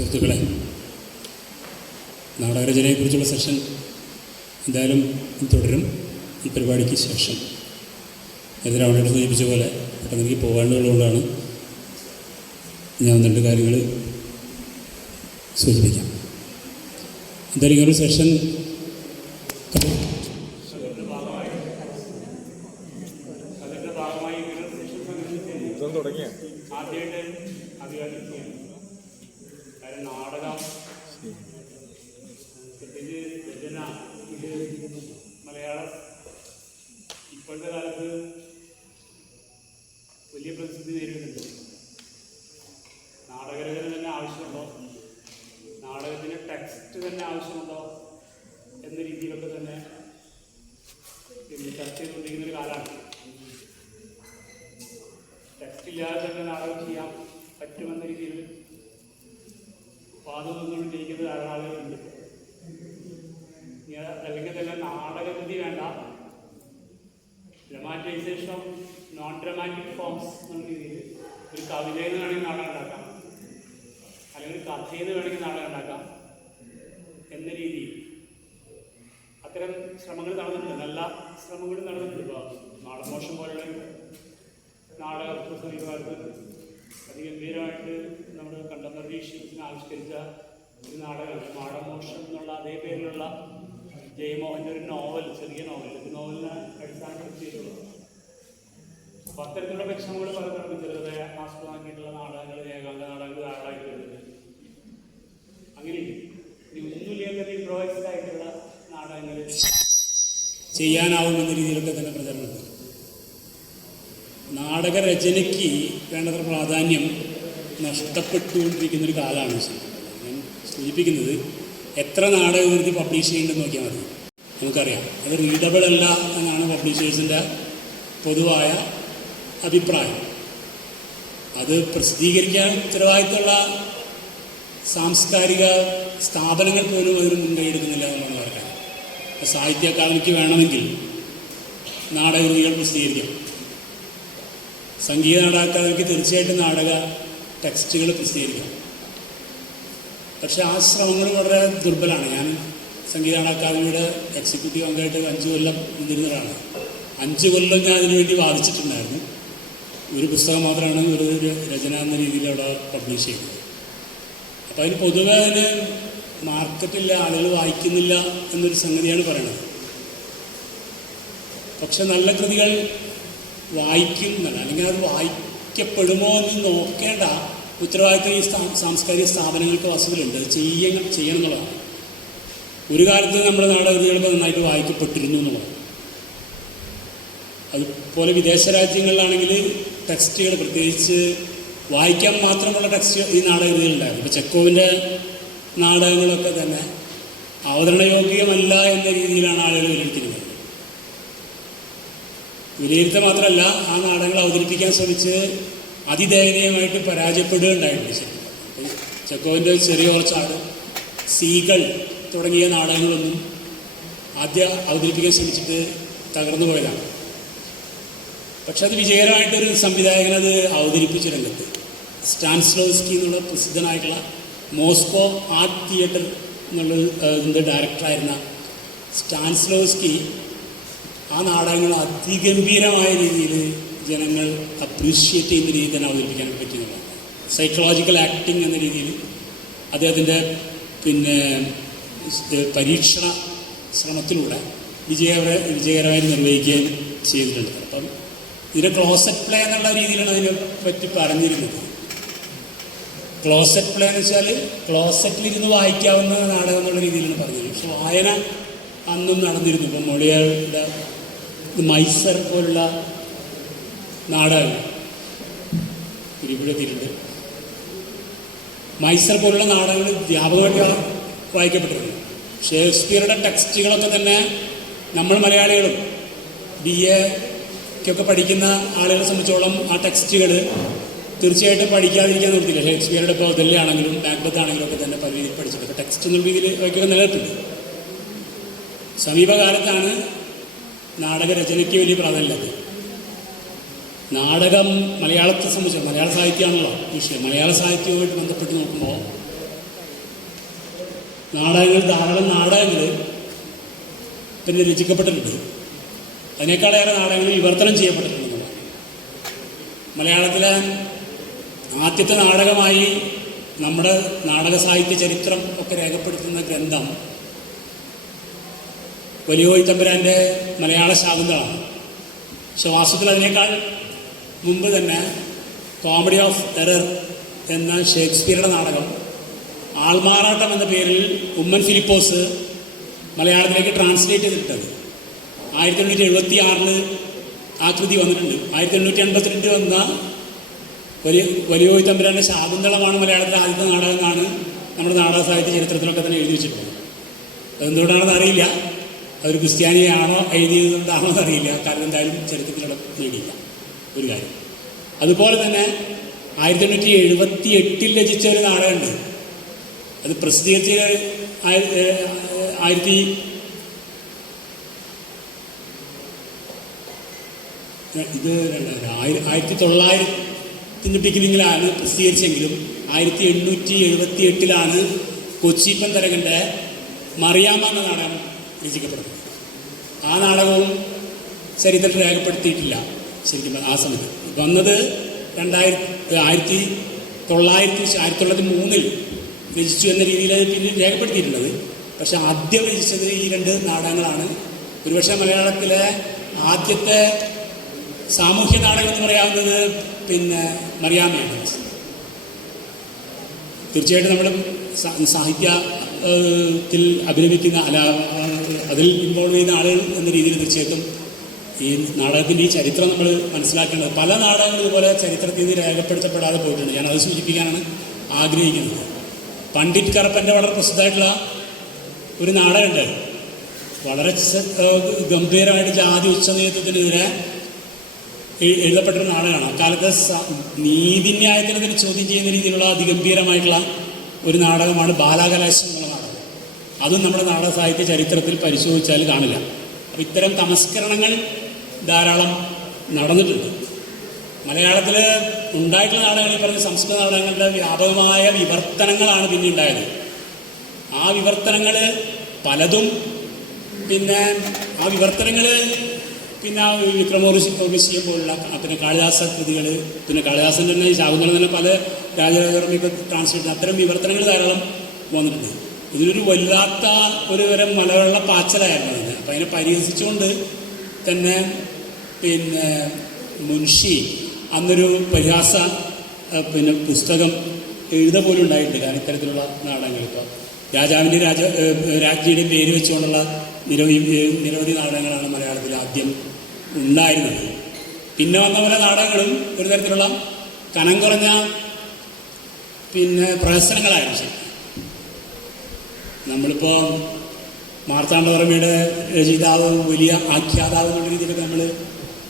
സുഹൃത്തുക്കളെ നാടകരചനയെക്കുറിച്ചുള്ള സെഷൻ എന്തായാലും തുടരും. ഈ പരിപാടിക്ക് ശേഷം നേരത്തെ അവിടെ സൂചിപ്പിച്ച പോലെ പെട്ടെന്ന് എനിക്ക് പോകാനുള്ളതുകൊണ്ടാണ് ഞാൻ രണ്ട് കാര്യങ്ങൾ സൂചിപ്പിക്കാം. എന്തായാലും ഈ ഒരു സെഷൻ അതിന്റെ ഭാഗമായി ഇങ്ങനെ സെഷൻ സംഘടിപ്പിച്ചതിന് യുദ്ധം തുടങ്ങിയ ആദ്യമായിട്ട് അഭിവാദ്യം ചെയ്യണം കാരണം നാടകം പ്രത്യേകിച്ച് രചന ഇത് മലയാളം ഇപ്പോഴത്തെ കാലത്ത് വലിയ പ്രതിസന്ധി നേരിടുന്നുണ്ട്. നാടകരചന തന്നെ ആവശ്യമുണ്ടോ? നാടകത്തിന് ടെക്സ്റ്റ് തന്നെ ആവശ്യമുണ്ടോ? എന്ന രീതിയിലൊക്കെ തന്നെ ചർച്ച ചെയ്തുകൊണ്ടിരിക്കുന്ന ഒരു കാലമാണ്. ടെക്സ്റ്റ് ഇല്ലാതെ തന്നെ നാടകം ചെയ്യാൻ പറ്റുമെന്ന രീതിയിൽ വാദം നിന്നുകൊണ്ടിരിക്കുന്ന ധാരാളം ആളുകളുണ്ട് അല്ലെങ്കിൽ തന്നെ നാടകകൃതി വേണ്ട. ഡ്രമാറ്റൈസേഷൻ നോൺ ഡ്രമാറ്റിക് ഫോംസ് എന്ന രീതിയിൽ ഒരു കവിതയിൽ നിന്ന് വേണമെങ്കിൽ നാടകം ഉണ്ടാക്കാം. അല്ലെങ്കിൽ ഒരു കഥയിൽ നിന്ന് വേണമെങ്കിൽ നാടകം ഉണ്ടാക്കാം. എന്ന രീതിയിൽ. അത്തരം ശ്രമങ്ങൾ നടന്നിട്ടുണ്ട്. നല്ല ശ്രമങ്ങൾ നടന്നിട്ടുണ്ട് ഇപ്പോൾ. നാടകമോഷം പോലുള്ള നാടക സമീപകാലത്ത് അതിഗംഭീരമായിട്ട് നമ്മുടെ കണ്ടംപററി ഇഷ്യൂസിനെ ആവിഷ്കരിച്ച ഒരു നാടകമാണ് നാടമോഷം എന്നുള്ള അതേ പേരിലുള്ള ജയമോഹന്റെ ഒരു നോവൽ ചെറിയ നോവൽ. ഒരു നോവലിനെ അടിസ്ഥാനപ്പെടുത്തിയിട്ടുള്ളത് അപ്പോൾ അത്തരത്തിലുള്ള പരിശ്രമങ്ങൾ പലതരം ചെറുത് ആസ്പദമാക്കിയിട്ടുള്ള നാടകങ്ങൾ ഏകാന്ത നാടകങ്ങൾ ധാരാളമായിട്ട് അങ്ങനെ ഒന്നുമില്ലെങ്കിൽ തന്നെ ഇംപ്രോവൈസ്ഡ് ആയിട്ടുള്ള നാടകങ്ങൾ ചെയ്യാനാവുമെന്ന രീതിയിലൊക്കെ തന്നെ പ്രചരണമുണ്ട് നാടകരചനയ്ക്ക് വേണ്ടത്ര പ്രാധാന്യം നഷ്ടപ്പെട്ടുകൊണ്ടിരിക്കുന്ന ഒരു കാലമാണ് ഞാൻ സൂചിപ്പിക്കുന്നത് എത്ര നാടകകൃതി പബ്ലിഷ് ചെയ്യുന്നുണ്ടെന്ന് നോക്കിയാൽ മതി. നമുക്കറിയാം. അത് റീഡബിൾ അല്ല എന്നാണ് പബ്ലിഷേഴ്സിന്റെ പൊതുവായ അഭിപ്രായം. അത് പ്രസിദ്ധീകരിക്കാൻ ഉത്തരവാദിത്തമുള്ള സാംസ്കാരിക സ്ഥാപനങ്ങൾ പോലും അതിന് മുൻകൈ എടുക്കുന്നില്ല പറയുന്നത്. പറയാം സാഹിത്യ അക്കാദമിക്ക് വേണമെങ്കിൽ നാടകകൃതികൾ പ്രസിദ്ധീകരിക്കാം. സംഗീത നാടക അക്കാദമിക്ക് തീർച്ചയായിട്ടും നാടക ടെക്സ്റ്റുകൾ പ്രസിദ്ധീകരിക്കാം. പക്ഷേ ആ ശ്രമങ്ങൾ വളരെ ദുർബലമാണ്. ഞാൻ സംഗീത നാടക അക്കാദമിയുടെ എക്സിക്യൂട്ടീവ് അംഗമായിട്ട് അഞ്ച് കൊല്ലം നിന്നിരുന്നതാണ് അഞ്ച് കൊല്ലം ഞാൻ അതിനുവേണ്ടി വാദിച്ചിട്ടുണ്ടായിരുന്നു. ഒരു പുസ്തകം മാത്രമാണ് ഒരു രചന എന്ന രീതിയിൽ അവിടെ പബ്ലിഷ് ചെയ്യുന്നത് അപ്പോൾ അതിന് പൊതുവെ അതിന് മാർക്കറ്റില്ല ആളുകൾ വായിക്കുന്നില്ല എന്നൊരു സംഗതിയാണ് പറയുന്നത് പക്ഷെ നല്ല കൃതികൾ വായിക്കും എന്നല്ല അല്ലെങ്കിൽ അത് വായിക്കപ്പെടുമോ എന്ന് നോക്കേണ്ട ഉത്തരവാദിത്തം ഈ സാംസ്കാരിക സ്ഥാപനങ്ങൾക്ക് വസ്തുതലുണ്ട് അത് ചെയ്യണം ചെയ്യണം എന്നുള്ളതാണ് ഒരു കാലത്ത് നമ്മുടെ നാടകൃതികളൊക്കെ നന്നായിട്ട് വായിക്കപ്പെട്ടിരുന്നു എന്നുള്ളതാണ് അതുപോലെ വിദേശ രാജ്യങ്ങളിലാണെങ്കിൽ ടെക്സ്റ്റുകൾ പ്രത്യേകിച്ച് വായിക്കാൻ മാത്രമുള്ള ടെക്സ്റ്റ് ഈ നാടകരീതിയിലുണ്ടായിരുന്നു. ഇപ്പോൾ ചെക്കോവിന്റെ നാടകങ്ങളൊക്കെ തന്നെ അവതരണയോഗ്യമല്ല എന്ന രീതിയിലാണ് ആളുകൾ വിലയിരുത്തിയിരുന്നത്. വിലയിരുത്തുക മാത്രമല്ല ആ നാടകങ്ങൾ അവതരിപ്പിക്കാൻ ശ്രമിച്ച് അതിദയനീയമായിട്ട് പരാജയപ്പെടുകയുണ്ടായിട്ടുണ്ട് ചെക്കോവിന്റെ ചെറിയ കുറച്ചാട് സീകൾ തുടങ്ങിയ നാടകങ്ങളൊന്നും ആദ്യം അവതരിപ്പിക്കാൻ ശ്രമിച്ചിട്ട് തകർന്നു പോയതാണ്. പക്ഷെ അത് വിജയകരമായിട്ടൊരു സംവിധായകൻ അത് അവതരിപ്പിച്ച രംഗത്ത്. സ്റ്റാൻസ്ലോസ്കി എന്നുള്ള പ്രസിദ്ധനായിട്ടുള്ള മോസ്കോ ആർട്ട് തിയേറ്റർ എന്നുള്ള ഇതിന്റെ ഡയറക്ടറായിരുന്ന സ്റ്റാൻസ്ലോസ്കി ആ നാടകങ്ങൾ അതിഗംഭീരമായ രീതിയിൽ ജനങ്ങൾ അപ്രീഷിയേറ്റ് ചെയ്യുന്ന രീതിയിൽ തന്നെ അവതരിപ്പിക്കാൻ പറ്റുന്നതാണ് സൈക്കോളജിക്കൽ ആക്ടിങ് എന്ന രീതിയിൽ അദ്ദേഹത്തിന്റെ പിന്നെ പരീക്ഷണ ശ്രമത്തിലൂടെ വിജയ വിജയകരമായി നിർവഹിക്കുകയും ചെയ്തിട്ടുണ്ട്. അപ്പം ഇതിന്റെ ക്ലോസറ്റ് പ്ലേ എന്നുള്ള രീതിയിലാണ് അതിനെ പറ്റി പറഞ്ഞിരുന്നത്. ക്ലോസറ്റ് പ്ലേ എന്ന് വെച്ചാൽ ക്ലോസറ്റിലിരുന്ന് വായിക്കാവുന്ന നാടകം എന്നുള്ള രീതിയിലാണ് പറഞ്ഞത് പക്ഷെ വായന അന്നും നടന്നിരുന്നു. ഇപ്പം മൊഴിയാളുടെ മൈസർ പോലുള്ള നാടകങ്ങൾ തിരുപ്പുഴത്തിലുണ്ട് മൈസർ പോലുള്ള നാടകങ്ങൾ വ്യാപകമായിട്ട് വായിക്കപ്പെട്ടിരുന്നു. ഷേക്സ്പിയറുടെ ടെക്സ്റ്റുകളൊക്കെ തന്നെ നമ്മൾ മലയാളികളും ബി എക്കൊക്കെ പഠിക്കുന്ന ആളുകളെ സംബന്ധിച്ചോളം ആ ടെക്സ്റ്റുകൾ തീർച്ചയായിട്ടും പഠിക്കാതിരിക്കാൻ നിർത്തില്ല. ഷേക്സ്പിയറുടെ ഇപ്പോൾ ആണെങ്കിലും ബാക്ക്ബത്ത് ആണെങ്കിലും ഒക്കെ തന്നെ പല രീതിയിൽ പഠിച്ചിട്ട് അപ്പോൾ ടെക്സ്റ്റ് എന്നുള്ള രീതിയിൽ അവയ്ക്കൊക്കെ നിലനിൽപ്പുണ്ട്. സമീപകാലത്താണ് നാടകരചനയ്ക്ക് വലിയ പ്രാധാന്യമില്ലാത്തത് നാടകം മലയാളത്തെ സംബന്ധിച്ച് മലയാള സാഹിത്യമാണല്ലോ വിഷയം. മലയാള സാഹിത്യവുമായിട്ട് ബന്ധപ്പെട്ട് നോക്കുമ്പോൾ നാടകങ്ങൾ ധാരാളം നാടകങ്ങൾ പിന്നെ രചിക്കപ്പെട്ടിട്ടുണ്ട്. അതിനേക്കാളേറെ നാടകങ്ങൾ വിവർത്തനം ചെയ്യപ്പെട്ടിട്ടുണ്ട്. മലയാളത്തിലെ ആദ്യത്തെ നാടകമായി നമ്മുടെ നാടക സാഹിത്യ ചരിത്രം ഒക്കെ രേഖപ്പെടുത്തുന്ന ഗ്രന്ഥം വലിയോയി തമ്പുരാന്റെ മലയാള ശാകുന്തളമാണ്. പക്ഷെ വാസ്തവത്തിൽ അതിനേക്കാൾ മുമ്പ് തന്നെ കോമഡി ഓഫ് എറർ എന്ന ഷേക്സ്പിയറുടെ നാടകം ആൾമാറാട്ടം എന്ന പേരിൽ ഉമ്മൻ ഫിലിപ്പോസ് മലയാളത്തിലേക്ക് ട്രാൻസ്ലേറ്റ് ചെയ്തിട്ടത്. ആയിരത്തി എണ്ണൂറ്റി എഴുപത്തി ആറിൽ ആ കൃതി വന്നിട്ടുണ്ട്. ആയിരത്തി എണ്ണൂറ്റി എൺപത്തിരണ്ട് വന്ന വലിയ വലിയോയി തമ്പുരാന്റെ ശാകുന്തളമാണ് മലയാളത്തിലെ ആദ്യത്തെ നാടകം എന്നാണ് നമ്മുടെ നാടക സാഹിത്യ ചരിത്രത്തിലൊക്കെ തന്നെ എഴുതി വെച്ചിട്ടുള്ളത്. അതെന്തുകൊണ്ടാണെന്ന് അറിയില്ല. അതൊരു ക്രിസ്ത്യാനിയാണോ എഴുതിയതുകൊണ്ടാണോ എന്നറിയില്ല കാരണം എന്തായാലും ചരിത്രത്തിലൂടെ നേടിയില്ല. ഒരു കാര്യം. അതുപോലെ തന്നെ ആയിരത്തി എണ്ണൂറ്റി എഴുപത്തി എട്ടിൽ രചിച്ച ഒരു നാടകമുണ്ട്. അത് പ്രസിദ്ധീകരിച്ച ആയി- ആയിരത്തി ഇത് ആയിരത്തി തൊള്ളായിരത്തിന്റെ ബിഗിനിങ്ങിലാണ് പ്രസിദ്ധീകരിച്ചെങ്കിലും ആയിരത്തി എണ്ണൂറ്റി എഴുപത്തി എട്ടിലാണ് കൊച്ചിപ്പൻ തരകന്റെ മറിയാമ്മ എന്ന നാടകം രചിക്കപ്പെടുന്നത്. ആ നാടകവും ചരിത്രത്തിൽ രേഖപ്പെടുത്തിയിട്ടില്ല ശരിക്കും ആ സമയത്ത്. വന്നത് രണ്ടായിരത്തി ആയിരത്തി തൊള്ളായിരത്തി ആയിരത്തി തൊള്ളായിരത്തി മൂന്നിൽ രചിച്ചു എന്ന രീതിയിലാണ് പിന്നെ രേഖപ്പെടുത്തിയിട്ടുള്ളത്. പക്ഷെ ആദ്യം രചിച്ചത് ഈ രണ്ട് നാടകങ്ങളാണ്. ഒരുപക്ഷെ മലയാളത്തിലെ ആദ്യത്തെ സാമൂഹ്യ നാടകം എന്ന് പറയാവുന്നത് പിന്നെ മറിയാമ്മയാണ് തീർച്ചയായിട്ടും നമ്മൾ സാഹിത്യത്തിൽ അഭിനയിക്കുന്ന അല്ല അതിൽ ഇൻവോൾവ് ചെയ്യുന്ന ആളുകൾ എന്ന രീതിയിൽ തീർച്ചയായിട്ടും ഈ നാടകത്തിന്റെ ഈ ചരിത്രം നമ്മൾ മനസ്സിലാക്കേണ്ടത്. പല നാടകങ്ങളും ഇതുപോലെ ചരിത്രത്തിൽ നിന്ന് രേഖപ്പെടുത്തപ്പെടാതെ പോയിട്ടുണ്ട്. ഞാൻ അത് സൂചിപ്പിക്കാനാണ് ആഗ്രഹിക്കുന്നത്. പണ്ഡിറ്റ് കറപ്പന്റെ വളരെ പ്രസിദ്ധമായിട്ടുള്ള ഒരു നാടകമുണ്ട്. വളരെ ഗംഭീരമായിട്ട് ജാതി ഉച്ചനേതൃത്വത്തിനെതിരെ എഴുതപ്പെട്ടൊരു നാടകമാണ് അക്കാലത്ത് സ- നീതിന്യായത്തിനെതിരെ ചോദ്യം ചെയ്യുന്ന രീതിയിലുള്ള അതിഗംഭീരമായിട്ടുള്ള ഒരു നാടകമാണ് ബാലാകലാശം എന്നുള്ള നാടകം. അതും നമ്മുടെ നാടക സാഹിത്യ ചരിത്രത്തിൽ പരിശോധിച്ചാൽ കാണില്ല. അപ്പം ഇത്തരം തമസ്കരണങ്ങൾ ധാരാളം നടന്നിട്ടുണ്ട്. മലയാളത്തിൽ ഉണ്ടായിട്ടുള്ള നാടകങ്ങൾ പറഞ്ഞ സംസ്കൃത നാടകങ്ങളുടെ വ്യാപകമായ വിവർത്തനങ്ങളാണ് പിന്നെ ഉണ്ടായത്. ആ വിവർത്തനങ്ങൾ പലതും പിന്നെ ആ വിവർത്തനങ്ങൾ പിന്നെ ആ വിക്രമോർവശിയം പോലുള്ള ക- പിന്നെ കാളിദാസ കൃതികൾ പിന്നെ കാളിദാസൻ തന്നെ ശാകുന്തളം തന്നെ പല രാജരാജവർമ്മയൊക്കെ ട്രാൻസ്ലേറ്റ് അത്തരം വിവർത്തനങ്ങൾ ധാരാളം വന്നിട്ടുണ്ട്. ഇതിനൊരു വല്ലാത്ത ഒരു തരം മലവെള്ള പാച്ചലായിരുന്നു അതിന്. അപ്പം അതിനെ പരിഹസിച്ചുകൊണ്ട് തന്നെ പിന്നെ മുൻഷി അന്നൊരു പരിഹാസ പിന്നെ പുസ്തകം എഴുത പോലും ഉണ്ടായിട്ടുണ്ട് കാരണം ഇത്തരത്തിലുള്ള നാടകങ്ങൾ. ഇപ്പോൾ രാജാവിന്റെ രാജ രാജ്ഞിയുടെ പേര് വെച്ചുകൊണ്ടുള്ള നിരവധി നിരവധി നാടകങ്ങളാണ് മലയാളത്തിൽ ആദ്യം ഉണ്ടായിരുന്നത് പിന്നെ വന്ന പല നാടകങ്ങളും ഒരു തരത്തിലുള്ള കനം കുറഞ്ഞ പിന്നെ പ്രഹസനങ്ങളായിരുന്നു ശരി. നമ്മളിപ്പോൾ മാർത്താണ്ഡവർമ്മയുടെ രചയിതാവ് വലിയ ആഖ്യാതാവ് എന്നുള്ള രീതിയിലൊക്കെ നമ്മൾ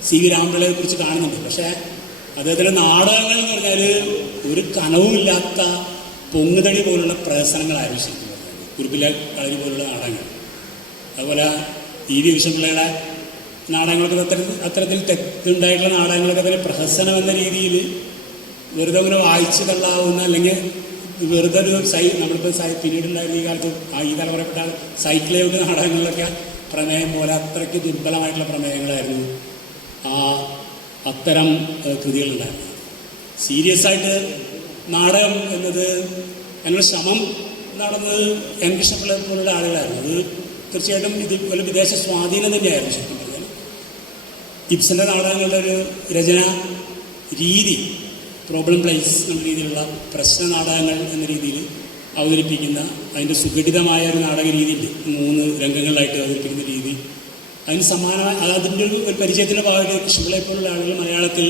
സി വി രാമപിള്ളയെ കുറിച്ച് കാണുന്നുണ്ട്. പക്ഷേ അദ്ദേഹത്തിന്റെ നാടകങ്ങൾ എന്ന് പറഞ്ഞാൽ ഒരു കനവുമില്ലാത്ത പൊങ്ങുതടി പോലുള്ള പ്രഹസനങ്ങളായിരുന്നു ശരിക്കും. കുരുപ്പിലെ കളരി പോലുള്ള നാടകങ്ങൾ. അതുപോലെ ഇ വി കൃഷ്ണപിള്ളയുടെ നാടകങ്ങളൊക്കെ അത്തരത്തിൽ അത്തരത്തിൽ തെറ്റുണ്ടായിട്ടുള്ള നാടകങ്ങളൊക്കെ തന്നെ പ്രഹസനം എന്ന രീതിയിൽ വെറുതെ അങ്ങനെ വായിച്ചു തള്ളാവുന്ന അല്ലെങ്കിൽ വെറുതെ ഒരു സൈ നമ്മളിപ്പോൾ സൈ പിന്നീടുണ്ടായിരുന്ന ഈ കാലത്ത് ഈ തലമുറപ്പെട്ട സൈക്കിളേവ് നാടകങ്ങളിലൊക്കെ പ്രമേയം പോലെ അത്രയ്ക്ക് ദുർബലമായിട്ടുള്ള പ്രമേയങ്ങളായിരുന്നു ആ അത്തരം കൃതികളുണ്ടായിരുന്നു സീരിയസ് ആയിട്ട് നാടകം എന്നത് ഞങ്ങളുടെ ശ്രമം നടന്നത് എൻ കൃഷ്ണപ്പിള്ള പോലുള്ള ആളുകളായിരുന്നു. അത് തീർച്ചയായിട്ടും ഇത് ഒരു വിദേശ സ്വാധീനം തന്നെയായിരുന്നു ശരിക്കും. ഇബ്സന്റെ നാടകങ്ങളുടെ ഒരു രചന രീതി പ്രോബ്ലം പ്ലേസ് എന്ന രീതിയിലുള്ള പ്രശ്ന നാടകങ്ങൾ എന്ന രീതിയിൽ അവതരിപ്പിക്കുന്ന അതിന്റെ സുഘടിതമായ ഒരു നാടക രീതിയുണ്ട്. മൂന്ന് രംഗങ്ങളിലായിട്ട് അവതരിപ്പിക്കുന്ന രീതി. അതിന് സമാനമായ അതിന്റെ ഒരു ഒരു പരിചയത്തിന്റെ ഭാഗമായിട്ട് കൃഷികളെ പോലുള്ള ആളുകൾ മലയാളത്തിൽ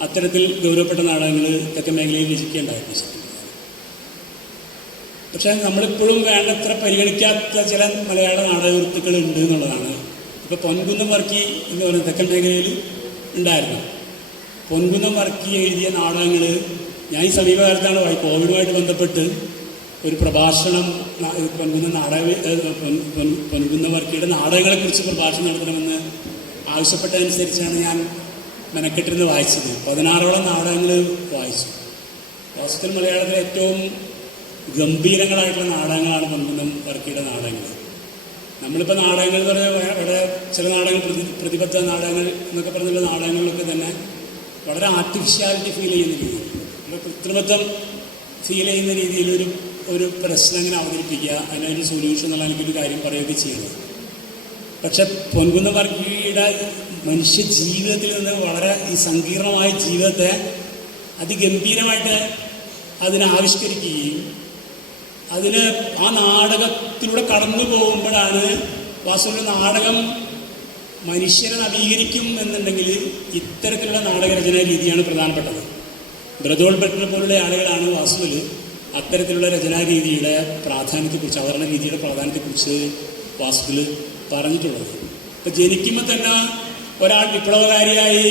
അത്തരത്തിൽ ഗൗരവപ്പെട്ട നാടകങ്ങൾ തെക്കൻ മേഖലയിൽ രചിക്കേണ്ടായിരുന്നു പക്ഷേ നമ്മളിപ്പോഴും വേണ്ടത്ര പരിഗണിക്കാത്ത ചില മലയാള നാടകൃത്തുക്കൾ ഉണ്ട് എന്നുള്ളതാണ് ഇപ്പോൾ പൊൻകുന്നം വർക്കി എന്ന് പറയുന്ന തെക്കൻ മേഖലയിൽ ഉണ്ടായിരുന്നു. പൊൻകുന്നം വർക്കി എഴുതിയ നാടകങ്ങൾ ഞാൻ ഈ സമീപകാലത്താണ് കോവിഡുമായിട്ട് ബന്ധപ്പെട്ട് ഒരു പ്രഭാഷണം പൊൻകുന്ന നാടക പൊൻകുന്ന പൊൻ- പൊൻ- പൊൻകുന്നം വർക്കിയുടെ നാടകങ്ങളെക്കുറിച്ച് പ്രഭാഷണം നടത്തണമെന്ന് ആവശ്യപ്പെട്ടതനുസരിച്ചാണ് ഞാൻ മെനക്കെട്ടിരുന്ന് വായിച്ചത്. പതിനാറോളം നാടകങ്ങൾ വായിച്ചു. വാസ്തവത്തിൽ മലയാളത്തിലെ ഏറ്റവും ഗംഭീരങ്ങളായിട്ടുള്ള നാടകങ്ങളാണ് പൊൻകുന്നം വർക്കിയുടെ നാടകങ്ങൾ നമ്മളിപ്പോൾ നാടകങ്ങൾ എന്ന് പറഞ്ഞാൽ വളരെ ചില നാടകങ്ങൾ പ്രതി പ്രതിബദ്ധ നാടകങ്ങൾ എന്നൊക്കെ പറഞ്ഞുള്ള നാടകങ്ങളിലൊക്കെ തന്നെ വളരെ ആർട്ടിഫിഷ്യാലിറ്റി ഫീൽ ചെയ്യുന്ന രീതിയിൽ നമ്മുടെ കൃത്രിമത്വം ഫീൽ ചെയ്യുന്ന രീതിയിൽ ഒരു ഒരു പ്രശ്നം ഇങ്ങനെ അവതരിപ്പിക്കുക അതിനൊരു സൊല്യൂഷൻ എന്നുള്ള എനിക്കൊരു കാര്യം പറയുകയൊക്കെ ചെയ്യുന്നത്. പക്ഷെ പൊൻകുന്ന വർഗീയുടെ മനുഷ്യ ജീവിതത്തിൽ നിന്ന് വളരെ ഈ സങ്കീർണമായ ജീവിതത്തെ അതിഗംഭീരമായിട്ട് അതിനെ ആവിഷ്കരിക്കുകയും അതിന് ആ നാടകത്തിലൂടെ കടന്നു പോകുമ്പോഴാണ് വാസ്തവത്തിൽ നാടകം മനുഷ്യരെ നവീകരിക്കും എന്നുണ്ടെങ്കിൽ ഇത്തരത്തിലുള്ള നാടകരചനാ രീതിയാണ് പ്രധാനപ്പെട്ടത്. ബ്രദോൾ ബെറ്റർ പോലുള്ള ആളുകളാണ് വാസ്തുവിൽ അത്തരത്തിലുള്ള രചനാ രീതിയുടെ പ്രാധാന്യത്തെക്കുറിച്ച് അവരുടെ രീതിയുടെ പ്രാധാന്യത്തെക്കുറിച്ച് വാസ്തുവിൽ പറഞ്ഞിട്ടുള്ളത്. ഇപ്പം ജനിക്കുമ്പോൾ തന്നെ ഒരാൾ വിപ്ലവകാരിയായി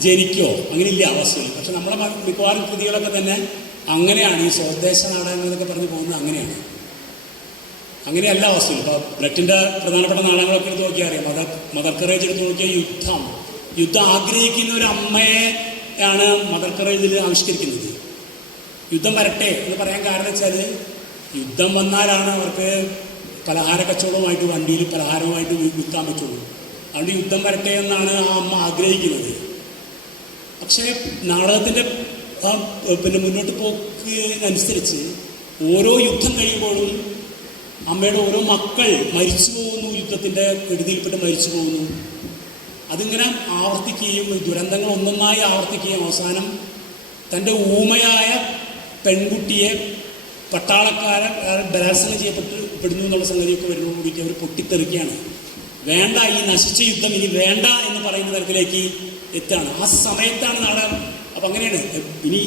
ജനിക്കോ? അങ്ങനെയില്ല വാസ്തുവിൽ പക്ഷെ നമ്മുടെ മിക്കവാറും കൃതികളൊക്കെ തന്നെ അങ്ങനെയാണ് ഈ സ്വദേശ നാടകങ്ങൾ എന്നൊക്കെ പറഞ്ഞ് പോകുന്നത് അങ്ങനെയാണ്. അങ്ങനെയല്ല വസ്തു ഇപ്പോൾ ബ്ലറ്റിന്റെ പ്രധാനപ്പെട്ട നാടകങ്ങളൊക്കെ എടുത്ത് നോക്കിയാൽ അറിയാം. മദർ മദർ കറേജ് എടുത്ത് നോക്കിയാൽ യുദ്ധം. യുദ്ധം ആഗ്രഹിക്കുന്ന ഒരു അമ്മയെ ആണ് മദർ കറേജിൽ ആവിഷ്കരിക്കുന്നത്. യുദ്ധം വരട്ടെ എന്ന് പറയാൻ കാരണം വെച്ചാൽ യുദ്ധം വന്നാലാണ് അവർക്ക് പലഹാര കച്ചവടമായിട്ട് വണ്ടിയിൽ പലഹാരവുമായിട്ട് വി- വിൽക്കാൻ പറ്റുള്ളൂ. അതുകൊണ്ട് യുദ്ധം വരട്ടെ എന്നാണ് ആ അമ്മ ആഗ്രഹിക്കുന്നത്. പക്ഷേ നാടകത്തിന്റെ ആ പിന്നെ മുന്നോട്ട് പോക്കിനനുസരിച്ച് ഓരോ യുദ്ധം കഴിയുമ്പോഴും അമ്മയുടെ ഓരോ മക്കൾ മരിച്ചു പോകുന്നു യുദ്ധത്തിന്റെ കെടുതിയിൽപ്പെട്ട് മരിച്ചു പോകുന്നു. അതിങ്ങനെ ആവർത്തിക്കുകയും ദുരന്തങ്ങൾ ഒന്നൊന്നായി ആവർത്തിക്കുകയും അവസാനം തന്റെ ഊമയായ പെൺകുട്ടിയെ പട്ടാളക്കാരെ ബലാത്സംഗം ചെയ്യപ്പെട്ട് പെടുന്നു എന്നുള്ള സംഗതിയൊക്കെ വരുന്നതോടുകൂടി അവർ പൊട്ടിത്തെറിക്കുകയാണ്. വേണ്ട ഈ നശിച്ച യുദ്ധം ഇനി വേണ്ട എന്ന് പറയുന്ന തരത്തിലേക്ക് എത്തുകയാണ്. ആ സമയത്താണ് നാടകം അപ്പം അങ്ങനെയാണ്. ഇനി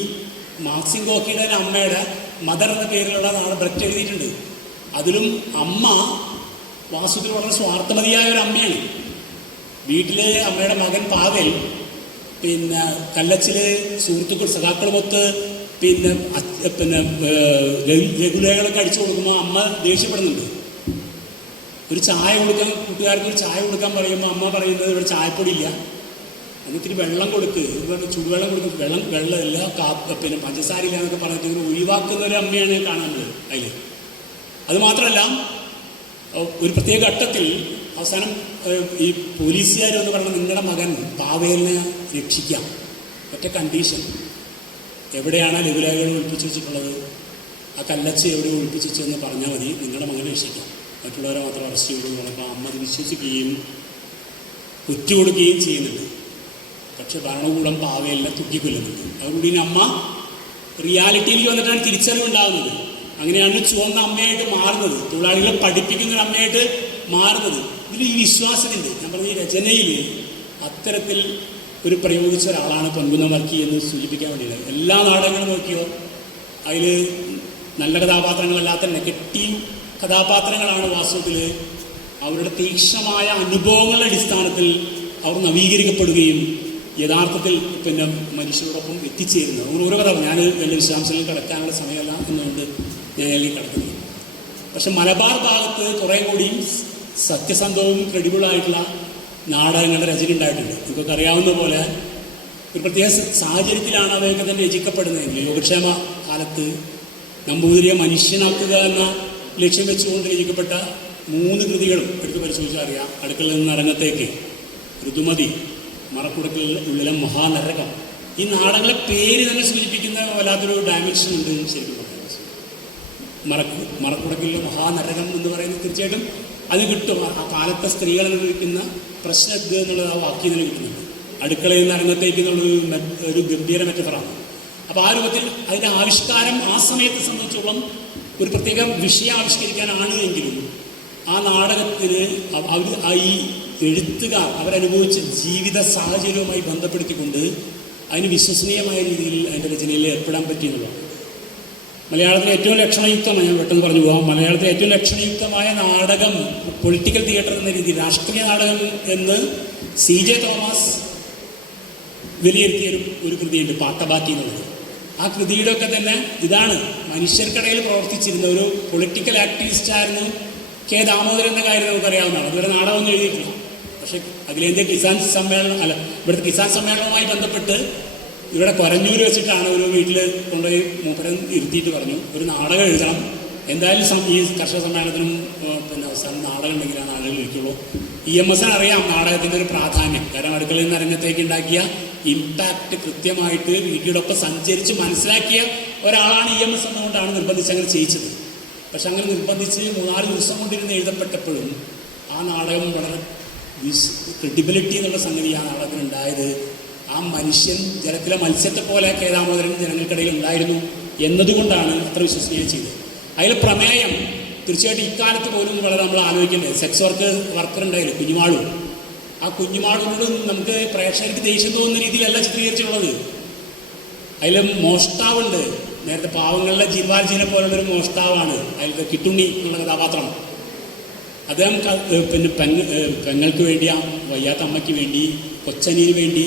മാക്സിം ഗോക്കിയുടെ അമ്മയുടെ മദർ എന്ന പേരിലുള്ള നാളെ ബ്രറ്റ് എഴുതിയിട്ടുണ്ട്. അതിലും അമ്മ വാസുദേവ് വളരെ സ്വാർത്ഥമതിയായ ഒരു അമ്മയാണ്. വീട്ടിലെ അമ്മയുടെ മകൻ പാവൽ പിന്നെ കല്ലച്ചിൽ സുഹൃത്തുക്കൾ സഖാക്കളുമൊത്ത് പിന്നെ പിന്നെ രഘുലേഖകളൊക്കെ അടിച്ചു കൊടുക്കുമ്പോൾ അമ്മ ദേഷ്യപ്പെടുന്നുണ്ട്. ഒരു ചായ കൊടുക്കാൻ കൂട്ടുകാർക്ക് ഒരു ചായ കൊടുക്കാൻ പറയുമ്പോൾ അമ്മ പറയുന്നത് ഇവിടെ ചായപ്പൊടി എന്നിട്ട് വെള്ളം കൊടുത്ത് ഇവരുടെ ചുവെള്ളം കൊടുത്ത് വെള്ളം വെള്ളമില്ല കാപ്പ് പിന്നെ പഞ്ചസാര ഇല്ല എന്നൊക്കെ പറഞ്ഞിട്ട് ഇങ്ങനെ ഒഴിവാക്കുന്ന ഒരു അമ്മയാണ് കാണാനുള്ളത് അതിൽ അത് മാത്രമല്ല ഒരു പ്രത്യേക ഘട്ടത്തിൽ അവസാനം ഈ പോലീസുകാർ എന്ന് പറയുന്നത് നിങ്ങളുടെ മകൻ പാവേലിനെ രക്ഷിക്കാം. ഒറ്റ കണ്ടീഷൻ എവിടെയാണ് ലഘുലേഖകൾ ഒഴിപ്പിച്ച് വെച്ചിട്ടുള്ളത്? ആ കല്ലച്ച് എവിടെ ഒളിപ്പിച്ചു വെച്ചതെന്ന് പറഞ്ഞാൽ മതി. നിങ്ങളുടെ മകനെ രക്ഷിക്കാം. മറ്റുള്ളവരെ മാത്രം അറസ്റ്റ് ചെയ്തു എന്ന് അമ്മ വിശ്വസിക്കുകയും കൊടുക്കുകയും ചെയ്യുന്നുണ്ട്. പക്ഷെ ഭരണകൂടം പാവയല്ല തുക്കിക്കൊല്ലുന്നുണ്ട്. അതുകൊണ്ട് ഇനി അമ്മ റിയാലിറ്റിയിലേക്ക് വന്നിട്ടാണ് തിരിച്ചറിവുണ്ടാകുന്നത്. അങ്ങനെയാണ് ചുവന്ന അമ്മയായിട്ട് മാറുന്നത്. തൊഴിലാളികളെ പഠിപ്പിക്കുന്ന അമ്മയായിട്ട് മാറുന്നത്. ഇതിൽ ഈ വിശ്വാസമുണ്ട് ഞാൻ പറഞ്ഞ ഈ രചനയിൽ അത്തരത്തിൽ ഒരു പ്രയോഗിച്ച ഒരാളാണ് വർക്കി എന്ന് സൂചിപ്പിക്കാൻ വേണ്ടിയത് എല്ലാ നാടകങ്ങളും നോക്കിയോ? അതിൽ നല്ല കഥാപാത്രങ്ങളല്ലാത്ത നെഗറ്റീവ് കഥാപാത്രങ്ങളാണ് വാസ്തവത്തിൽ അവരുടെ തീക്ഷണമായ അനുഭവങ്ങളുടെ അടിസ്ഥാനത്തിൽ അവർ നവീകരിക്കപ്പെടുകയും യഥാർത്ഥത്തിൽ പിന്നെ മനുഷ്യരോടൊപ്പം എത്തിച്ചേരുന്നത് അതുകൊണ്ട് ഓരോ കഥ ഞാൻ വലിയ വിശദാംശങ്ങളിൽ കിടക്കാനുള്ള സമയമല്ല എന്നുകൊണ്ട് ഞാൻ അതിൽ കിടക്കുന്നത് പക്ഷെ മലബാർ ഭാഗത്ത് കുറേ കൂടിയും സത്യസന്ധവും ക്രെഡിബിളായിട്ടുള്ള നാടകങ്ങളുടെ രചന ഉണ്ടായിട്ടുണ്ട്. നിങ്ങൾക്ക് അറിയാവുന്ന പോലെ ഒരു പ്രത്യേക സാഹചര്യത്തിലാണ് അവയൊക്കെ തന്നെ രചിക്കപ്പെടുന്നതെങ്കിൽ യോഗക്ഷേമ കാലത്ത് നമ്പൂതിരിയെ മനുഷ്യനാക്കുക എന്ന ലക്ഷ്യം വെച്ചുകൊണ്ട് രചിക്കപ്പെട്ട മൂന്ന് കൃതികളും എടുത്ത് പരിശോധിച്ചാൽ അറിയാം. അടുക്കളയിൽ നിന്ന് അരങ്ങത്തേക്ക് ഋതുമതി. മറക്കുടക്കിൽ ഉള്ളിലെ മഹാനരകം. ഈ നാടകങ്ങളെ പേര് തന്നെ സൂചിപ്പിക്കുന്ന വല്ലാത്തൊരു ഡയമെൻഷൻ ഉണ്ട് ശരിക്കും പറഞ്ഞാൽ മറക്കു മറക്കുടക്കിലെ മഹാനരകം എന്ന് പറയുന്നത് തീർച്ചയായിട്ടും അത് കിട്ടും. ആ കാലത്തെ സ്ത്രീകൾ അനുഭവിക്കുന്ന പ്രശ്നത് എന്നുള്ളത് ആ വാക്യം തന്നെ കിട്ടുന്നുണ്ട്. അടുക്കളയിൽ നിന്ന് അരങ്ങത്തേക്ക് എന്നുള്ളൊരു ഒരു ഗംഭീര മെറ്റഫറാണ് അപ്പോൾ ആ രൂപത്തിൽ അതിന്റെ ആവിഷ്കാരം ആ സമയത്തെ സംബന്ധിച്ചോളം ഒരു പ്രത്യേക വിഷയം ആവിഷ്കരിക്കാനാണ് എങ്കിലും ആ നാടകത്തിന് അവർ ഈ എഴുത്തുകാർ അവരനുഭവിച്ച ജീവിത സാഹചര്യവുമായി ബന്ധപ്പെടുത്തിക്കൊണ്ട് അതിന് വിശ്വസനീയമായ രീതിയിൽ അതിന്റെ രചനയിൽ ഏർപ്പെടാൻ പറ്റിയെന്നുള്ളതാണ്. മലയാളത്തിലെ ഏറ്റവും ലക്ഷണയുക്തമായ ഞാൻ പെട്ടെന്ന് പറഞ്ഞു പോകാം മലയാളത്തിലെ ഏറ്റവും ലക്ഷണയുക്തമായ നാടകം പൊളിറ്റിക്കൽ തിയേറ്റർ എന്ന രീതി രാഷ്ട്രീയ നാടകം എന്ന് സി ജെ തോമസ് വിലയിരുത്തിയ ഒരു കൃതിയുണ്ട് പാട്ടബാക്കി എന്നുള്ളത്. ആ കൃതിയുടെ ഒക്കെ തന്നെ ഇതാണ് മനുഷ്യർക്കിടയിൽ പ്രവർത്തിച്ചിരുന്ന ഒരു പൊളിറ്റിക്കൽ ആക്ടിവിസ്റ്റ് ആയിരുന്നു കെ ദാമോദരൻ എന്ന കാര്യം നമുക്കറിയാവുന്നതാണ്. അതുവരെ നാടകമൊന്നും എഴുതിയിട്ടില്ല. പക്ഷേ അഖിലേന്ത്യാ കിസാൻ സമ്മേളനം അല്ല ഇവിടുത്തെ കിസാൻ സമ്മേളനവുമായി ബന്ധപ്പെട്ട് ഇവിടെ കൊരഞ്ഞൂര് വെച്ചിട്ടാണ് ഒരു വീട്ടിൽ കൊണ്ടുപോയി മൂപ്പരൻ ഇരുത്തിയിട്ട് പറഞ്ഞു ഒരു നാടകം എഴുതണം എന്തായാലും ഈ കർഷക സമ്മേളനത്തിനും പിന്നെ അവസാനം നാടകം ഉണ്ടെങ്കിലാണ് ആളുകൾ ഇരിക്കുള്ളൂ. ഇ എം എസിന് അറിയാം നാടകത്തിന്റെ ഒരു പ്രാധാന്യം. കാരണം അടുക്കളയിൽ നിന്ന് അരങ്ങത്തേക്ക് ഉണ്ടാക്കിയ ഇമ്പാക്റ്റ് കൃത്യമായിട്ട് വീട്ടിയോടൊപ്പം സഞ്ചരിച്ച് മനസ്സിലാക്കിയ ഒരാളാണ് ഇ എം എസ് എന്നുകൊണ്ടാണ് നിർബന്ധിച്ച് അങ്ങനെ ചെയ്യിച്ചത്. പക്ഷെ അങ്ങനെ നിർബന്ധിച്ച് മൂന്നാൽ ദിവസം കൊണ്ടിരുന്ന് എഴുതപ്പെട്ടപ്പോഴും ആ നാടകം വളരെ ക്രെഡിബിലിറ്റി എന്നുള്ള സംഗതിയാണ് ആ ഉണ്ടായത് ആ മനുഷ്യൻ ജലത്തിലെ മത്സ്യത്തെ പോലെ കേദാമോദരൻ ജനങ്ങൾക്കിടയിൽ ഉണ്ടായിരുന്നു എന്നതുകൊണ്ടാണ് അത്ര വിശ്വസനീയം ചെയ്തത്. അതിൽ പ്രമേയം തീർച്ചയായിട്ടും ഇക്കാലത്ത് പോലും വളരെ നമ്മൾ ആലോചിക്കേണ്ടത്. സെക്സ് വർക്ക് വർക്കർ ഉണ്ടായില്ല? കുഞ്ഞുമാളു. ആ കുഞ്ഞുമാളിനോട് നമുക്ക് പ്രേക്ഷകർക്ക് ദേഷ്യം തോന്നുന്ന രീതിയിലല്ല ചിത്രീകരിച്ചിട്ടുള്ളത്. അതിൽ മോഷ്ടാവുണ്ട്. നേരത്തെ പാവങ്ങളുടെ ജീവാർജീനെ പോലുള്ളൊരു മോഷ്ടാവാണ്. അതിലത്തെ കിട്ടുണ്ണി എന്നുള്ള കഥാപാത്രം. അദ്ദേഹം പിന്നെ പെങ്ങ പെങ്ങൾക്ക് വേണ്ടി ആ വയ്യാത്ത അമ്മയ്ക്ക് വേണ്ടി കൊച്ചനിന് വേണ്ടി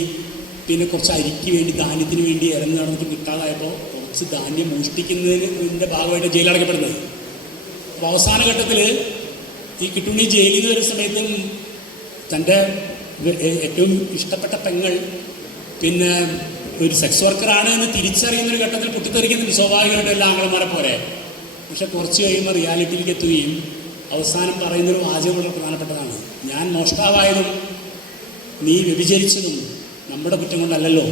പിന്നെ കുറച്ച് അരിക്ക് വേണ്ടി ധാന്യത്തിന് വേണ്ടി ഇറങ്ങി നടന്നിട്ട് കിട്ടാതായപ്പോൾ കുറച്ച് ധാന്യം മോഷ്ടിക്കുന്നതിന്റെ ഭാഗമായിട്ട് ജയിലടക്കപ്പെടുന്നത് അപ്പോൾ അവസാന ഘട്ടത്തിൽ ഈ കിട്ടുണി ജയിലിൽ നിന്ന് വരുന്ന സമയത്തും തന്റെ ഏറ്റവും ഇഷ്ടപ്പെട്ട പെങ്ങൾ പിന്നെ ഒരു സെക്സ് വർക്കറാണ് എന്ന് തിരിച്ചറിയുന്ന ഒരു ഘട്ടത്തിൽ പൊട്ടിത്തെറിക്കുന്ന സ്വാഭാവികമായിട്ടും എല്ലാ ആങ്ങളമാരെ പോലെ. പക്ഷെ കുറച്ച് കഴിയുമ്പോൾ റിയാലിറ്റിയിലേക്ക് എത്തുകയും അവസാനം പറയുന്നൊരു വാചകം വളരെ പ്രധാനപ്പെട്ടതാണ്. ഞാൻ മോഷ്ടാവായതും നീ വ്യഭിചരിച്ചതും നമ്മുടെ കുറ്റം കൊണ്ടല്ലല്ലോ.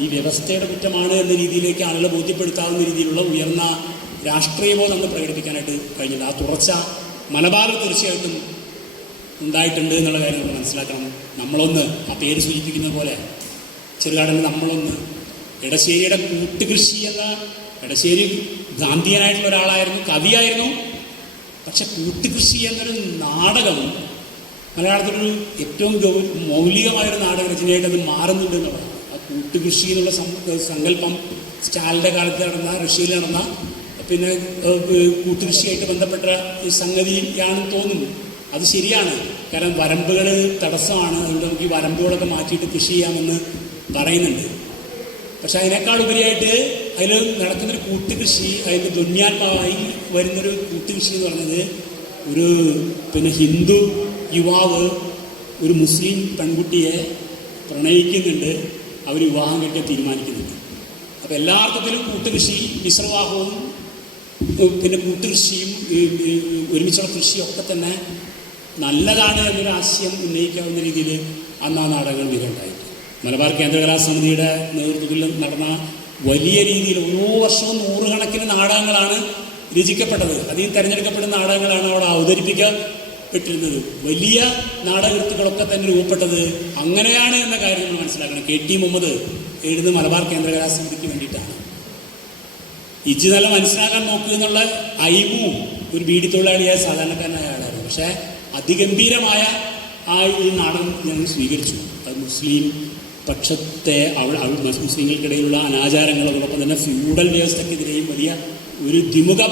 ഈ വ്യവസ്ഥയുടെ കുറ്റമാണ് എന്ന രീതിയിലേക്ക് ആളുകളെ ബോധ്യപ്പെടുത്താവുന്ന രീതിയിലുള്ള ഉയർന്ന രാഷ്ട്രീയമോ നമ്മൾ പ്രകടിപ്പിക്കാനായിട്ട് കഴിഞ്ഞില്ല. ആ തുറച്ച മലബാറിൽ തീർച്ചയായിട്ടും ഉണ്ടായിട്ടുണ്ട് എന്നുള്ള കാര്യം നമ്മൾ മനസ്സിലാക്കണം. നമ്മളൊന്ന് ആ പേര് സൂചിപ്പിക്കുന്ന പോലെ ചെറുകാടന് നമ്മളൊന്ന് ഇടശ്ശേരിയുടെ കൂട്ടുകൃഷി എന്ന എടശ്ശേരി ഗാന്ധിയനായിട്ടുള്ള ഒരാളായിരുന്നു കവിയായിരുന്നു. പക്ഷെ കൂട്ടുകൃഷി എന്നൊരു നാടകം മലയാളത്തിലൊരു ഏറ്റവും മൗലികമായൊരു നാടക രചനയായിട്ട് അത് മാറുന്നുണ്ട് എന്നുള്ളതാണ്. ആ കൂട്ടുകൃഷി എന്നുള്ള സങ്കല്പം സ്റ്റാലിന്റെ കാലത്ത് നടന്ന റഷ്യയിൽ നടന്ന പിന്നെ കൂട്ടുകൃഷിയായിട്ട് ബന്ധപ്പെട്ട സംഗതിയാണെന്ന് തോന്നുന്നു. അത് ശരിയാണ്. കാരണം വരമ്പുകൾ തടസ്സമാണ്. അതുകൊണ്ട് നമുക്ക് ഈ വരമ്പുകളൊക്കെ മാറ്റിയിട്ട് കൃഷി ചെയ്യാമെന്ന് പറയുന്നുണ്ട്. പക്ഷെ അതിനേക്കാൾ ഉപരിയായിട്ട് അതിൽ നടക്കുന്നൊരു കൂട്ടുകൃഷി അതിന്റെ ദുന്യാത്മാവായി വരുന്നൊരു കൂട്ടുകൃഷി എന്ന് പറയുന്നത് ഒരു പിന്നെ ഹിന്ദു യുവാവ് ഒരു മുസ്ലിം പെൺകുട്ടിയെ പ്രണയിക്കുന്നുണ്ട്. അവർ വിവാഹം കഴിക്കാൻ തീരുമാനിക്കുന്നുണ്ട്. അപ്പോൾ എല്ലാ അർത്ഥത്തിലും കൂട്ടുകൃഷി മിശ്രവാഹവും പിന്നെ കൂട്ടുകൃഷിയും ഒരുമിച്ചുള്ള കൃഷിയും ഒക്കെ തന്നെ നല്ലതാണ് എന്നൊരു ആശയം ഉന്നയിക്കാവുന്ന രീതിയിൽ അന്ന് ആ നാടകങ്ങൾ വിധമുണ്ടായി മലബാർ കേന്ദ്ര കലാസമിതിയുടെ നേതൃത്വത്തിൽ നടന്ന വലിയ രീതിയിൽ ഓരോ വർഷവും നൂറുകണക്കിന് നാടകങ്ങളാണ് രചിക്കപ്പെട്ടത്. അതിൽ തിരഞ്ഞെടുക്കപ്പെടുന്ന നാടകങ്ങളാണ് അവിടെ അവതരിപ്പിക്കപ്പെട്ടിരുന്നത്. വലിയ നാടകൃത്തുക്കളൊക്കെ തന്നെ രൂപപ്പെട്ടത് അങ്ങനെയാണ് എന്ന കാര്യം നമ്മൾ മനസ്സിലാക്കണം. കെ ടി മുഹമ്മദ് എഴുതുന്ന മലബാർ കേന്ദ്ര കലാസമിതിക്ക് വേണ്ടിയിട്ടാണ്. ഇജ്ജ് നല്ല മനസ്സിലാക്കാൻ നോക്കുക എന്നുള്ള അയിവും ഒരു ബീഡി തൊഴിലാളിയായ സാധാരണക്കാരനായ ആളായിരുന്നു. പക്ഷേ അതിഗംഭീരമായ ആ ഈ നാടകം ഞങ്ങൾ സ്വീകരിച്ചു. അത് മുസ്ലിം പക്ഷത്തെ അവൾ അനാചാരങ്ങൾ മുസ്ലിങ്ങൾക്കിടയിലുള്ള അനാചാരങ്ങളോടൊപ്പം തന്നെ ഫ്യൂഡൽ വ്യവസ്ഥക്കെതിരെയും വലിയ ഒരു ദ്വിമുഖ.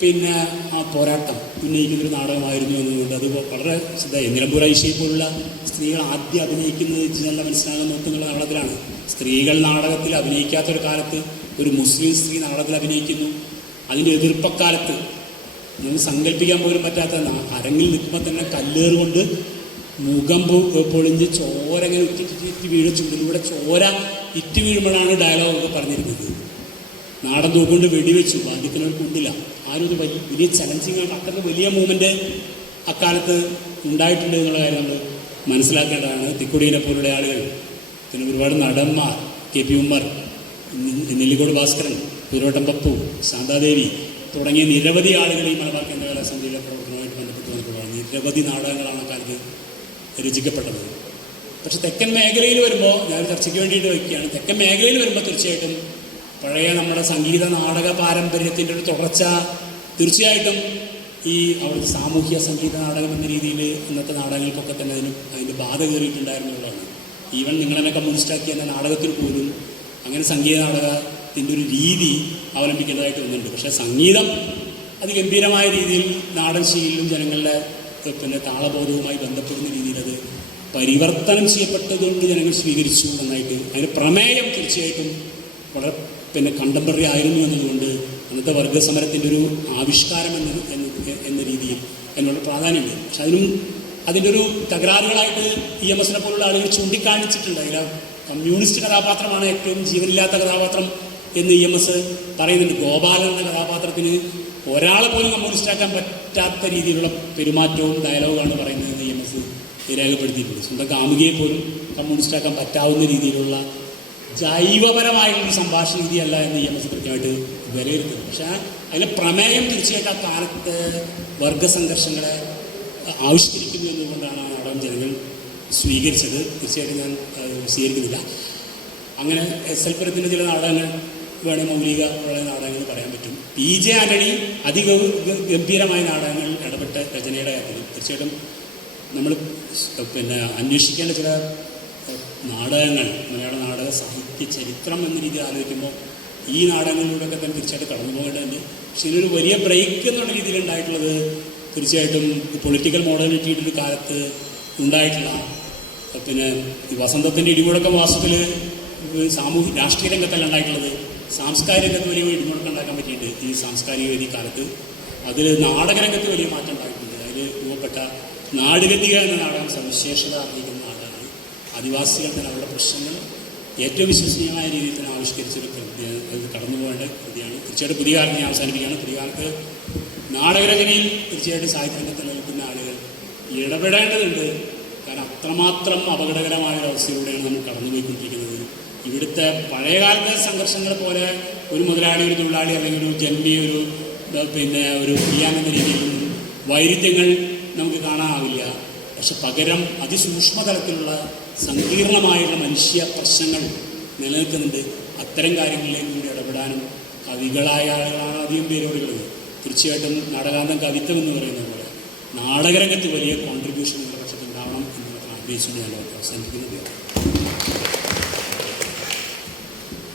പിന്നെ ആ പോരാട്ടം ഉന്നയിക്കുന്ന ഒരു നാടകമായിരുന്നു എന്നുകൊണ്ട് അത് വളരെ ശ്രദ്ധേയ നിലമ്പൂർ ഐഷയെ പോലുള്ള സ്ത്രീകൾ ആദ്യം അഭിനയിക്കുന്നത് നല്ല മനസ്സിലാകാൻ നോക്കുന്നുള്ള നാടകത്തിലാണ്. സ്ത്രീകൾ നാടകത്തിൽ അഭിനയിക്കാത്തൊരു കാലത്ത് ഒരു മുസ്ലിം സ്ത്രീ നാടകത്തിൽ അഭിനയിക്കുന്നു. അതിന്റെ എതിർപ്പക്കാലത്ത് നമുക്ക് സങ്കല്പിക്കാൻ പോലും പറ്റാത്ത അരങ്ങിൽ നിൽക്കുമ്പോൾ തന്നെ കല്ലേറ് കൊണ്ട് മുഖം പൊളിഞ്ഞ് ചോര ഇങ്ങനെ ഉറ്റിറ്റ് വീഴും ചുണ്ടിലൂടെ ചോര ഇറ്റി വീഴുമ്പോഴാണ് ഡയലോഗൊക്കെ പറഞ്ഞിരുന്നത്. നാടൻ തൂക്കൊണ്ട് വെടിവെച്ചു ബാധ്യത്തിനൊരു കൊണ്ടില്ല. ആരും ഒരു വലിയ വലിയ ചലഞ്ചിങ് അത്ര വലിയ മൂവ്മെന്റ് അക്കാലത്ത് ഉണ്ടായിട്ടുണ്ട് എന്നുള്ള കാര്യം നമ്മൾ മനസ്സിലാക്കേണ്ടതാണ്. തിക്കുടിയിലെ പോലുള്ള ആളുകൾ പിന്നെ ഒരുപാട് നടന്മാർ കെ പി ഉമ്മർ നെല്ലിക്കോട് ഭാസ്കരൻ പുരോട്ടം പപ്പു ശാന്താദേവി തുടങ്ങിയ നിരവധി ആളുകൾ ഈ മലബാർ കേന്ദ്ര കലാസമിതിയിലെ പ്രവർത്തനവുമായിട്ട് ബന്ധപ്പെട്ട് വന്നിട്ടുള്ളതാണ് നിരവധി നാടകങ്ങളാണ് അക്കാലത്ത് രചിക്കപ്പെട്ടത്. പക്ഷെ തെക്കൻ മേഖലയിൽ വരുമ്പോൾ ഞാൻ ചർച്ചയ്ക്ക് വേണ്ടിയിട്ട് വയ്ക്കുകയാണ്. തെക്കൻ മേഖലയിൽ വരുമ്പോൾ തീർച്ചയായിട്ടും പഴയ നമ്മുടെ സംഗീത നാടക പാരമ്പര്യത്തിന്റെ ഒരു തുടർച്ച തീർച്ചയായിട്ടും ഈ അവിടുത്തെ സാമൂഹ്യ സംഗീത നാടകം എന്ന രീതിയിൽ ഇന്നത്തെ നാടകങ്ങൾക്കൊക്കെ തന്നെ അതിന് അതിന്റെ ബാധ കയറിയിട്ടുണ്ടായിരുന്നുള്ളതാണ് ഈവൻ നിങ്ങളെന്നെ കമ്മ്യൂണിസ്റ്റാക്കിയ എന്ന നാടകത്തിൽ പോലും അങ്ങനെ സംഗീത നാടകത്തിന്റെ ഒരു രീതി അവലംബിക്കേണ്ടതായിട്ട് വന്നിട്ടുണ്ട്. പക്ഷേ സംഗീതം അതിഗംഭീരമായ രീതിയിൽ നാടൻ ശൈലിയിലും ജനങ്ങളുടെ പിന്നെ താളബോധവുമായി ബന്ധപ്പെടുന്ന പരിവർത്തനം ചെയ്യപ്പെട്ടതുകൊണ്ട് ജനങ്ങൾ സ്വീകരിച്ചു നന്നായിട്ട് അതിന് പ്രമേയം തീർച്ചയായിട്ടും വളരെ പിന്നെ കണ്ടംപററി ആയിരുന്നു എന്നതുകൊണ്ട് അന്നത്തെ വർഗസമരത്തിന്റെ ഒരു ആവിഷ്കാരം എന്ന എന്ന രീതിയിൽ അതിനുള്ള പ്രാധാന്യമുണ്ട്. പക്ഷെ അതിനും അതിന്റെ ഒരു തകരാറുകളായിട്ട് ഇ എം എസിനെ പോലുള്ള ആളുകൾ ചൂണ്ടിക്കാണിച്ചിട്ടുണ്ട്. അതിൽ കമ്മ്യൂണിസ്റ്റ് കഥാപാത്രമാണ് ഏറ്റവും ജീവനില്ലാത്ത കഥാപാത്രം എന്ന് ഇ എം എസ് പറയുന്നുണ്ട്. ഗോപാലൻ എന്ന കഥാപാത്രത്തിന് ഒരാളെ പോലും കമ്മ്യൂണിസ്റ്റാക്കാൻ പറ്റാത്ത രീതിയിലുള്ള പെരുമാറ്റവും ഡയലോഗാണ് പറയുന്നത് ഇ എം എസ് രേഖപ്പെടുത്തിയിട്ടുണ്ട് സ്വന്തം കാമുകിയെ പോലും കമ്മ്യൂണിസ്റ്റാക്കാൻ പറ്റാവുന്ന രീതിയിലുള്ള ജൈവപരമായിട്ടുള്ള സംഭാഷണ രീതിയല്ല എന്ന് ഇ എം എസ് കൃത്യമായിട്ട് വിലയിരുത്തുന്നു. പക്ഷേ അതിലെ പ്രമേയം തീർച്ചയായിട്ടും ആ കാലത്ത് വർഗസംഘർഷങ്ങളെ ആവിഷ്കരിക്കുന്നു എന്നുകൊണ്ടാണ് അവിടെ ജനങ്ങൾ സ്വീകരിച്ചത്. തീർച്ചയായിട്ടും ഞാൻ സ്വീകരിക്കുന്നില്ല. അങ്ങനെ എസ് എൽ പുരത്തിന്റെ ചില നാടകങ്ങൾ വേണേൽ മൗലിക ഉള്ള നാടകങ്ങൾ പറയാൻ പറ്റും. പി ജെ ആന്റണി അതിഗംഭീരമായ നാടകങ്ങൾ ഇടപെട്ട രചനയുടെ കാര്യത്തിൽ തീർച്ചയായിട്ടും നമ്മൾ പിന്നെ അന്വേഷിക്കേണ്ട ചില നാടകങ്ങൾ മലയാള നാടക സാഹിത്യ ചരിത്രം എന്ന രീതിയിൽ ആലോചിക്കുമ്പോൾ ഈ നാടകങ്ങളിലൂടെയൊക്കെ തന്നെ തീർച്ചയായിട്ടും കടന്നു പോകേണ്ടതുണ്ട്. പക്ഷെ ഇതിനൊരു വലിയ ബ്രേക്ക് എന്നുള്ള രീതിയിൽ ഉണ്ടായിട്ടുള്ളത് തീർച്ചയായിട്ടും പൊളിറ്റിക്കൽ മോഡേണിറ്റിയുടെ ഒരു കാലത്ത് ഉണ്ടായിട്ടുള്ള പിന്നെ ഈ വസന്തത്തിന്റെ ഇടിമുഴക്കം വാസ്തുവിൽ സാമൂഹിക രാഷ്ട്രീയ രംഗത്തല്ല ഉണ്ടായിട്ടുള്ളത്. സാംസ്കാരിക രംഗത്ത് വലിയ ഇടിമുഴക്കം ഉണ്ടാക്കാൻ പറ്റിയിട്ടുണ്ട് ഈ സാംസ്കാരിക വേദി കാലത്ത്. അതിൽ നാടകരംഗത്ത് വലിയ മാറ്റം ഉണ്ടായിട്ടുണ്ട്. അതിൽ രൂപപ്പെട്ട നാടുകത്തിക എന്ന നാടകം സവിശേഷത അറിയിക്കുന്ന നാടാണ് ആദിവാസികൾ തന്നെ അവരുടെ പ്രശ്നങ്ങൾ ഏറ്റവും വിശ്വസനീയമായ രീതിയിൽ തന്നെ ആവിഷ്കരിച്ചൊരു കടന്നു പോകേണ്ട കൃതിയാണ്. തീർച്ചയായിട്ടും പുതിയ കാലത്ത് ഞാൻ അവസാനിപ്പിക്കുകയാണ്. പുതിയ കാലത്ത് നാടകരചനയിൽ തീർച്ചയായിട്ടും സാഹിത്യരംഗത്ത് നിലനിൽക്കുന്ന ആളുകൾ ഇടപെടേണ്ടതുണ്ട്. കാരണം അത്രമാത്രം അപകടകരമായ ഒരു അവസ്ഥയിലൂടെയാണ് നമ്മൾ കടന്നുപോയിക്കൊണ്ടിരിക്കുന്നത്. ഇവിടുത്തെ പഴയകാലത്തെ സംഘർഷങ്ങൾ പോലെ ഒരു മുതലാളി ഒരു തൊഴിലാളി അല്ലെങ്കിൽ ഒരു ജന്മി ഒരു പിന്നെ ഒരു ക്രിയാനെന്ന രീതിയിലും വൈരുദ്ധ്യങ്ങൾ നമുക്ക് കാണാനാവില്ല. പക്ഷെ പകരം അതിസൂക്ഷ്മതലത്തിലുള്ള സങ്കീർണമായുള്ള മനുഷ്യ പ്രശ്നങ്ങൾ നിലനിൽക്കുന്നുണ്ട്. അത്തരം കാര്യങ്ങളിലേക്ക് കൂടി ഇടപെടാനും കവികളായ ആളുകളാണ് അധികം പേരോടുള്ളത്. തീർച്ചയായിട്ടും നാടകാന്തം കവിത്വം എന്ന് പറയുന്നത് പോലെ നാടകരംഗത്ത് വലിയ കോൺട്രിബ്യൂഷൻ ഇവരുടെ പക്ഷത്തുണ്ടാവണം എന്ന് ആഗ്രഹിച്ചുകൊണ്ട് ഞാൻ അവസാനിപ്പിക്കുന്നത്